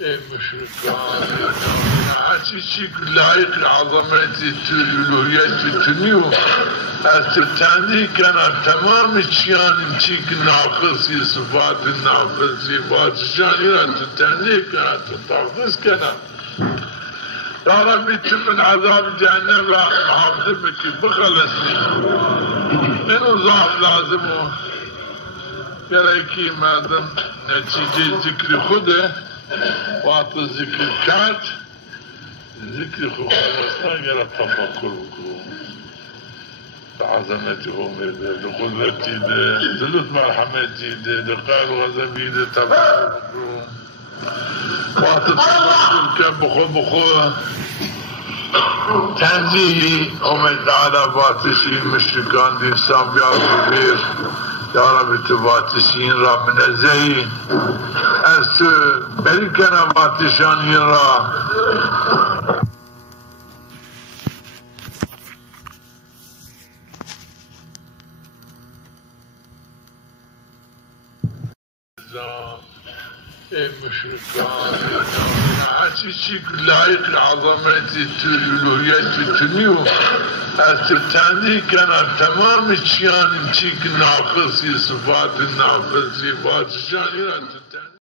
مشركان عاشيك لايق العظمة الألوهية تنيو أسترتاني كان تمام الشيان تشيك ناقص صفات الناقص صفات الشان أسترتاني كان تطاقص كان يا ربي من عذاب جهنم لا حافظ بك بخلصني إنه ضعف لازمه يرايكي مادم نتيجة ذكر خده وقت الذكر كات ذكر خده يرى التفكر بعظمته بقدرتي ذلت مرحمتي دقال غضبي تفكر وقت التفكر بخو تنزيهي أمد على باتشي المشركان دي سابيا كبير يا رب تباتشين را من الزهي أس بركنا باتشانين را مشركان عاشيك لايق العظمة الألوهية تنيو أسترتاني كان تمام الشيان تشيك ناقص صفات الناقص صفات الشان